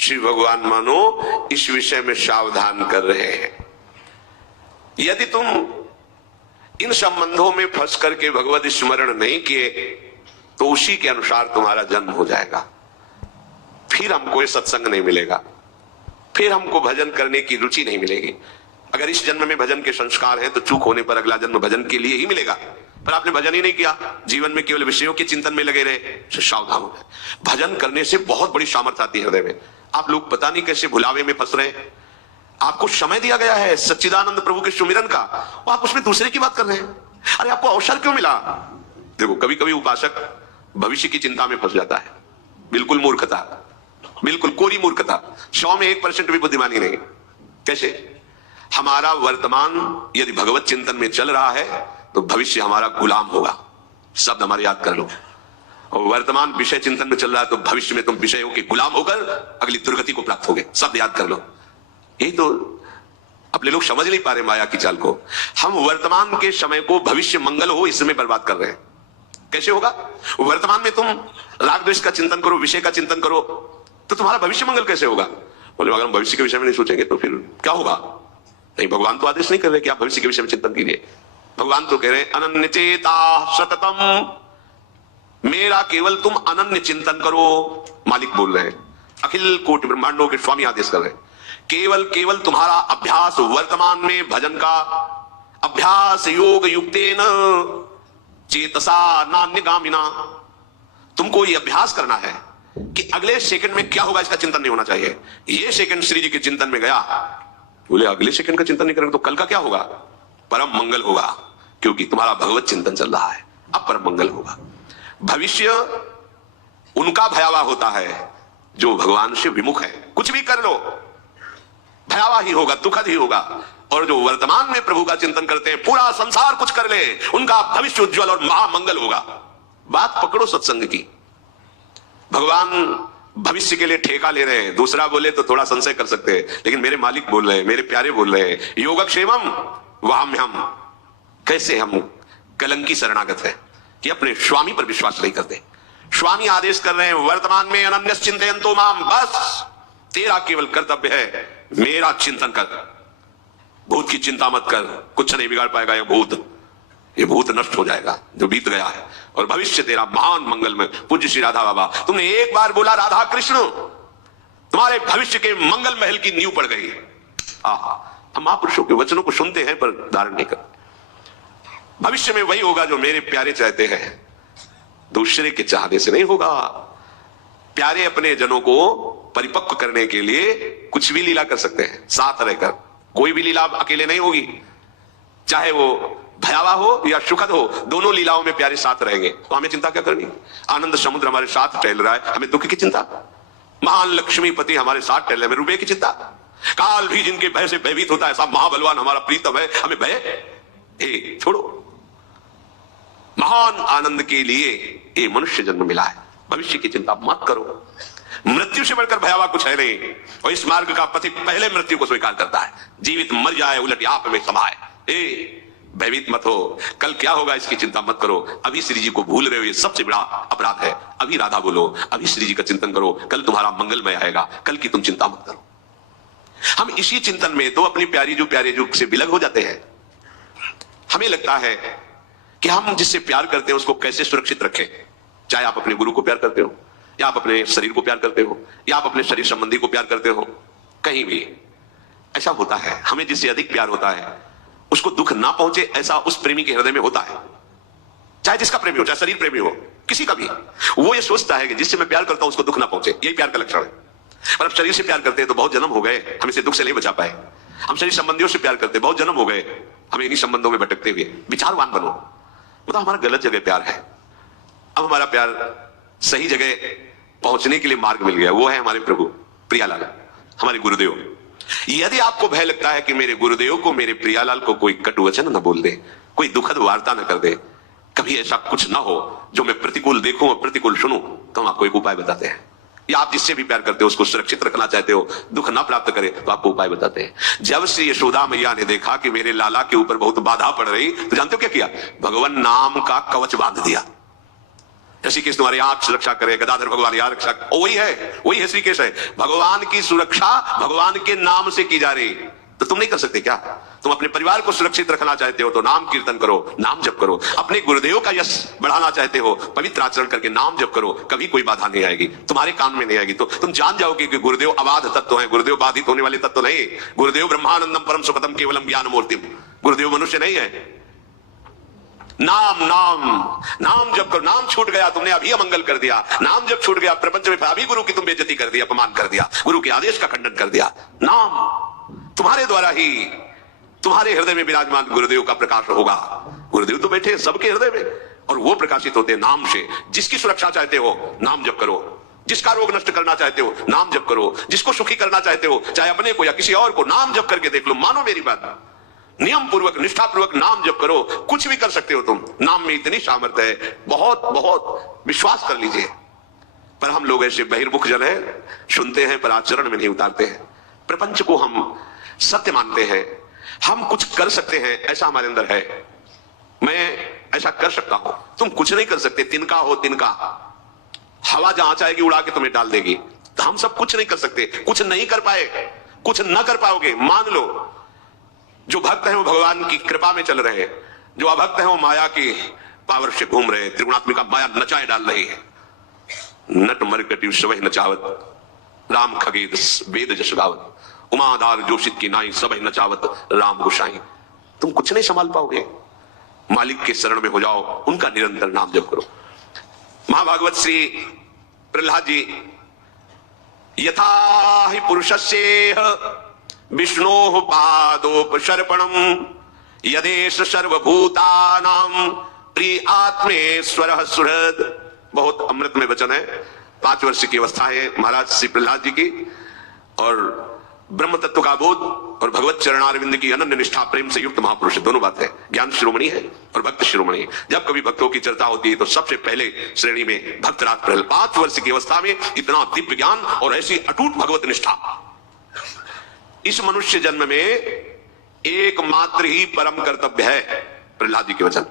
श्री भगवान मानो इस विषय में सावधान कर रहे हैं। यदि तुम इन संबंधों में फंस करके भगवत स्मरण नहीं किए तो उसी के अनुसार तुम्हारा जन्म हो जाएगा। फिर हमको ये सत्संग नहीं मिलेगा, फिर हमको भजन करने की रुचि नहीं मिलेगी। अगर इस जन्म में भजन के संस्कार हैं तो चूक होने पर अगला जन्म भजन के लिए ही मिलेगा। पर आपने भजन ही नहीं किया, जीवन में केवल विषयों के चिंतन में लगे रहे, तो सावधान हो जाए। भजन करने से बहुत बड़ी सामर्थ्य आती है हृदय में। आप लोग पता नहीं कैसे भुलावे में फंस रहे हैं। आपको समय दिया गया है सच्चिदानंद प्रभु के सुमिरन का, और आप उसमें दूसरे की बात कर रहे हैं। अरे आपको अवसर क्यों मिला? देखो, कभी कभी उपासक भविष्य की चिंता में फंस जाता है। बिल्कुल मूर्खता, बिल्कुल कोरी मूर्खता, 100 में 1% भी बुद्धिमानी नहीं। कैसे? हमारा वर्तमान यदि भगवत चिंतन में चल रहा है तो भविष्य हमारा गुलाम होगा। शब्द हमारे याद कर लो। और वर्तमान विषय चिंतन में चल रहा है तो भविष्य में तुम विषयों के गुलाम होकर अगली दुर्गति को प्राप्त होगे। शब्द याद कर लो। यही तो अपने लोग समझ नहीं पा रहे माया की चाल को। हम वर्तमान के समय को भविष्य मंगल हो इसमें बर्बाद कर रहे हैं। कैसे होगा? वर्तमान में तुम राग द्वेष का चिंतन करो, विषय का चिंतन करो, तो तुम्हारा भविष्य मंगल कैसे होगा? बोले अगर हम भविष्य के विषय में नहीं सोचेंगे तो फिर क्या होगा? नहीं, भगवान तो आदेश नहीं कर रहे कि आप भविष्य के विषय में चिंतन कीजिए। भगवान तो कह रहे हैं अनन्य चेता सततम, मेरा केवल तुम अनन्य चिंतन करो। मालिक बोल रहे हैं, अखिल कोटि ब्रह्मांडों के स्वामी आदेश कर रहे हैं। केवल तुम्हारा अभ्यास वर्तमान में भजन का अभ्यास योग युक्तेन चेतसा नान्यगामिना, तुमको ये अभ्यास करना है कि अगले सेकंड में क्या होगा इसका चिंतन नहीं होना चाहिए। ये सेकंड श्री जी के चिंतन में गया, बोले अगले सेकंड का चिंतन नहीं करेंगे तो कल का क्या होगा? परम मंगल होगा, क्योंकि तुम्हारा भगवत चिंतन चल रहा है। अब परम मंगल होगा। भविष्य उनका भयावह होता है जो भगवान से विमुख है। कुछ भी कर लो भयावह ही होगा, दुखद ही होगा। और जो वर्तमान में प्रभु का चिंतन करते हैं, पूरा संसार कुछ कर ले, उनका भविष्य उज्जवल और महामंगल होगा। बात पकड़ो सत्संग की। भगवान भविष्य के लिए ठेका ले रहे हैं, दूसरा बोले तो थोड़ा संशय कर सकते हैं, लेकिन मेरे मालिक बोल रहे हैं, मेरे प्यारे बोल रहे हैं, योगक्षेमम वहाम्यहम। कैसे हम कलंकी शरणागत है कि अपने स्वामी पर विश्वास नहीं करते। स्वामी आदेश कर रहे हैं वर्तमान में अनन्य चिंतयन्तो माम, बस तेरा केवल कर्तव्य है मेरा चिंतन कर। भूत की चिंता मत कर, कुछ नहीं बिगाड़ पाएगा ये भूत नष्ट हो जाएगा जो बीत गया है, और भविष्य तेरा महान मंगल में। पूज्य श्री राधा बाबा, तुमने एक बार बोला राधा कृष्ण, तुम्हारे भविष्य के मंगल महल की नींव पड़ गई। हम महापुरुषों के वचनों को सुनते हैं पर धारण नहीं करते। भविष्य में वही होगा जो मेरे प्यारे चाहते हैं, दूसरे के चाहने से नहीं होगा। प्यारे अपने जनों को परिपक्व करने के लिए कुछ भी लीला कर सकते हैं साथ रहकर। कोई भी लीला अकेले नहीं होगी, चाहे वो भयावह हो या सुखद हो, दोनों लीलाओं में प्यारे साथ रहेंगे। तो हमें चिंता क्या करनी? आनंद समुद्र हमारे साथ टहल रहा है, हमें दुख की चिंता? महान लक्ष्मीपति हमारे साथ टहल रहे, हमें रुपये की चिंता? काल भी जिनके भय से भयभीत होता है, ऐसा महाबलवान हमारा प्रीतम है, हमें भय? छोड़ो। महान आनंद के लिए ये मनुष्य जन्म मिला है, भविष्य की चिंता मत करो। मृत्यु से बढ़कर भयावह कुछ है नहीं, और इस मार्ग का पथिक पहले मृत्यु को स्वीकार करता है। जीवित मर जाए उलट आप में समाये। भयभीत मत हो, कल क्या होगा इसकी चिंता मत करो। अभी श्री जी को भूल रहे हो, ये सबसे बड़ा अपराध है। अभी राधा बोलो, अभी श्री जी का चिंतन करो, कल तुम्हारा मंगलमय आएगा, कल की तुम चिंता मत करो। हम इसी चिंतन में तो अपनी प्यारी जो से विलग हो जाते हैं। हमें लगता है कि हम जिससे प्यार करते हैं उसको कैसे सुरक्षित रखें। चाहे आप अपने गुरु को प्यार करते हो, या आप अपने शरीर को प्यार करते हो, या आप अपने शरीर संबंधी को प्यार करते हो, कहीं भी ऐसा होता है। हमें जिससे अधिक प्यार होता है उसको दुख ना पहुंचे, ऐसा उस प्रेमी के हृदय में होता है। चाहे जिसका प्रेमी हो, चाहे शरीर प्रेमी हो, किसी का भी, वो ये सोचता है कि जिससे मैं प्यार करता हूं उसको दुख ना पहुंचे। यही प्यार का लक्षण है। पर अब शरीर से प्यार करते हैं तो बहुत जन्म हो गए, हम इसे दुख से नहीं बचा पाए। हम शरीर संबंधियों से प्यार करते हैं, बहुत जन्म हो गए, हमें इन्हीं संबंधों में भटकते हुए। विचारवान बनो, मतलब हमारा गलत जगह प्यार है। अब हमारा प्यार सही जगह पहुंचने के लिए मार्ग मिल गया, वो है हमारे प्रभु प्रियालाल, हमारे गुरुदेव। यदि आपको भय लगता है कि मेरे गुरुदेव को, मेरे प्रियालाल को कोई कटु वचन न बोल दे, कोई दुखद वार्ता न कर दे, कभी ऐसा कुछ ना हो जो मैं प्रतिकूल देखूं और प्रतिकूल सुनूं, तो हम आपको एक उपाय बताते हैं। या आप जिससे भी प्यार करते हो उसको सुरक्षित रखना चाहते हो, दुख ना प्राप्त करे, तो आपको उपाय बताते हैं। जब से यशोदा मैया ने देखा कि मेरे लाला के ऊपर बहुत बाधा पड़ रही, तो जानते हो क्या किया? भगवान नाम का कवच बांध दिया। ऋषिकेश तुम्हारी आंख सुरक्षा करे, गदाधर भगवान यार रक्षा, वही है ऋषिकेश है। भगवान की सुरक्षा भगवान के नाम से की जा रही, तो तुम नहीं कर सकते क्या? तुम अपने परिवार को सुरक्षित रखना चाहते हो तो नाम कीर्तन करो, नाम जप करो। अपने गुरुदेव का यश बढ़ाना चाहते हो, पवित्र आचरण करके नाम जप करो, कभी कोई बाधा नहीं आएगी, तुम्हारे कान में नहीं आएगी। तो तुम जान जाओगे कि गुरुदेव अबाध तत्व है, गुरुदेव बाधित होने वाले तत्व नहीं। गुरुदेव ब्रह्मानंदम परम सुखतम केवलम ज्ञान मूर्तिम, गुरुदेव मनुष्य नहीं है। नाम नाम नाम जब करो, नाम छूट गया तुमने अभी अमंगल कर दिया, नाम जब छूट गया प्रपंच में अभी गुरु की तुम बेइज्जती कर दी, अपमान कर दिया, गुरु के आदेश का खंडन कर दिया। नाम तुम्हारे द्वारा ही तुम्हारे हृदय में विराजमान गुरुदेव का प्रकाश होगा। गुरुदेव तो बैठे सबके हृदय में और वो प्रकाशित होते नाम से। जिसकी सुरक्षा चाहते हो नाम जप करो, जिसका रोग नष्ट करना चाहते हो नाम जप करो, जिसको सुखी करना चाहते हो चाहे अपने को या किसी और को, नाम जप करके देख लो। मानो मेरी बात, नियम पूर्वक निष्ठा पूर्वक नाम जप करो, कुछ भी कर सकते हो तुम। नाम में इतनी सामर्थ्य है, बहुत बहुत विश्वास कर लीजिए। पर हम लोग ऐसे बहिर्मुख जन है, सुनते हैं पर आचरण में नहीं उतारते हैं। प्रपंच को हम सत्य मानते हैं, हम कुछ कर सकते हैं ऐसा हमारे अंदर है। मैं ऐसा कर सकता हूं, तुम कुछ नहीं कर सकते। तिनका हो तिनका, हवा जहां चाहेगी उड़ा के तुम्हें डाल देगी। तो हम सब कुछ नहीं कर सकते, कुछ नहीं कर पाए, कुछ न कर पाओगे मान लो। जो भक्त हैं वो भगवान की कृपा में चल रहे हैं, जो अभक्त हैं वो माया की पावर से घूम रहे हैं। त्रिगुणात्मिका माया नचाए डाल रही है। नट मरकटी सबह नचावत, राम खगेद वेद जस गावत, उमादार जोशित की नाई सबह नचावत, राम गोसाई। तुम कुछ नहीं संभाल पाओगे, मालिक के शरण में हो जाओ, उनका निरंतर नाम जप करो। महाभागवत श्री प्रहलाद जी, यथा हि पुरुषस्येह विष्णोः पादोपसर्पणम् यदेष सर्वभूतानां प्रिय आत्मेश्वरः सुहृद। बहुत अमृत में वचन है। 5 वर्ष की अवस्था है महाराज श्री प्रहलाद जी की, और ब्रह्म तत्व का बोध और भगवत चरणारविंद की अनन्य निष्ठा प्रेम से युक्त महापुरुष, दोनों बात है। ज्ञान शिरोमणि है और भक्त शिरोमणि है। जब कभी भक्तों की चर्चा होती है तो सबसे पहले श्रेणी में भक्तराज प्रहलाद। 5 वर्ष की अवस्था में इतना दिव्य ज्ञान और ऐसी अटूट भगवत निष्ठा। इस मनुष्य जन्म में एकमात्र ही परम कर्तव्य है, प्रहलाद जी के वचन,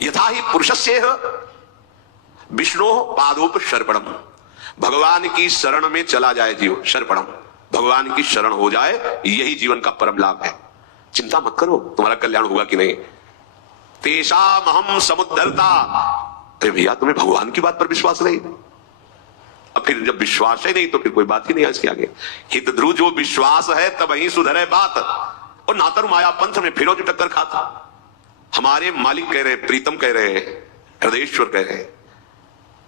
यथा ही पुरुषस्येह विष्णोः पादोपसर्पणम्। भगवान की शरण में चला जाए जीव, सर्पणम, भगवान की शरण हो जाए, यही जीवन का परम लाभ है। चिंता मत करो तुम्हारा कल्याण होगा कि नहीं। तेषामहं समुद्धर्ता। अरे भैया तुम्हें भगवान की बात पर विश्वास नहीं, अब फिर जब विश्वास है नहीं तो फिर कोई बात ही नहीं आज के आगे। हित ध्रुव जो विश्वास है तब ही सुधरे बात, और नातर माया पंथ में फिरो जो टक्कर खाता। हमारे मालिक कह रहे, प्रीतम कह रहे, हृदयेश्वर कह रहे,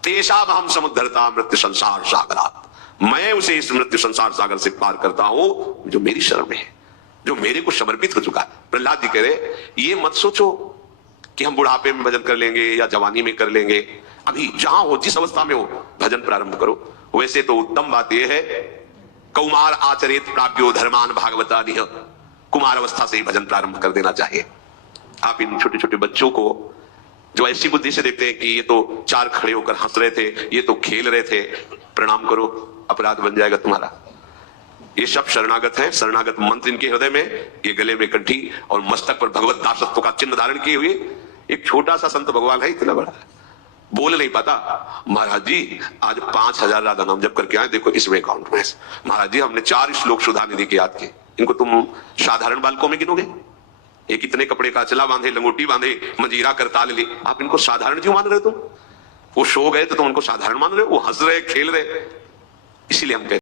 तेषाम हम समुद्धरता मृत्यु संसार सागरात। मैं उसे इस मृत्यु संसार सागर से पार करता हूं जो मेरी शरण में है, जो मेरे को समर्पित हो चुका है। प्रहलाद जी कह रहे, ये मत सोचो कि हम बुढ़ापे में भजन कर लेंगे या जवानी में कर लेंगे। अभी जहां हो, जिस अवस्था में हो, भजन प्रारंभ करो। वैसे तो उत्तम बात यह है, कौमार आचरित प्राप्यो धर्मान भागवता निह। कुमार अवस्था से ही भजन प्रारंभ कर देना चाहिए। आप इन छोटे छोटे बच्चों को जो ऐसी बुद्धि से देखते हैं कि ये तो चार खड़े होकर हंस रहे थे, ये तो खेल रहे थे, प्रणाम करो, अपराध बन जाएगा तुम्हारा। ये सब शरणागत हैं। शरणागत मंत्र इनके हृदय में, ये गले में कंठी और मस्तक पर भगवत दासत्व का चिन्ह धारण किए हुए एक छोटा सा संत भगवान है, इतना बड़ा बोल नहीं पाता। महाराज जी आज 5000 राधा नाम जप करके आए, देखो इसमें अकाउंट में। महाराज जी हमने 4 श्लोक सुधा निधि के याद किए। इनको तुम साधारण बालकों में गिनोगे? एक इतने कपड़े का चला बांधे, लंगोटी बांधे, मंजीरा कर ताल ली, आप इनको साधारण क्यों मान रहे हो? तुम वो सो गए तो तुम उनको साधारण मान रहे हो? वो हंस रहे, खेल रहे। इसीलिए हम कहते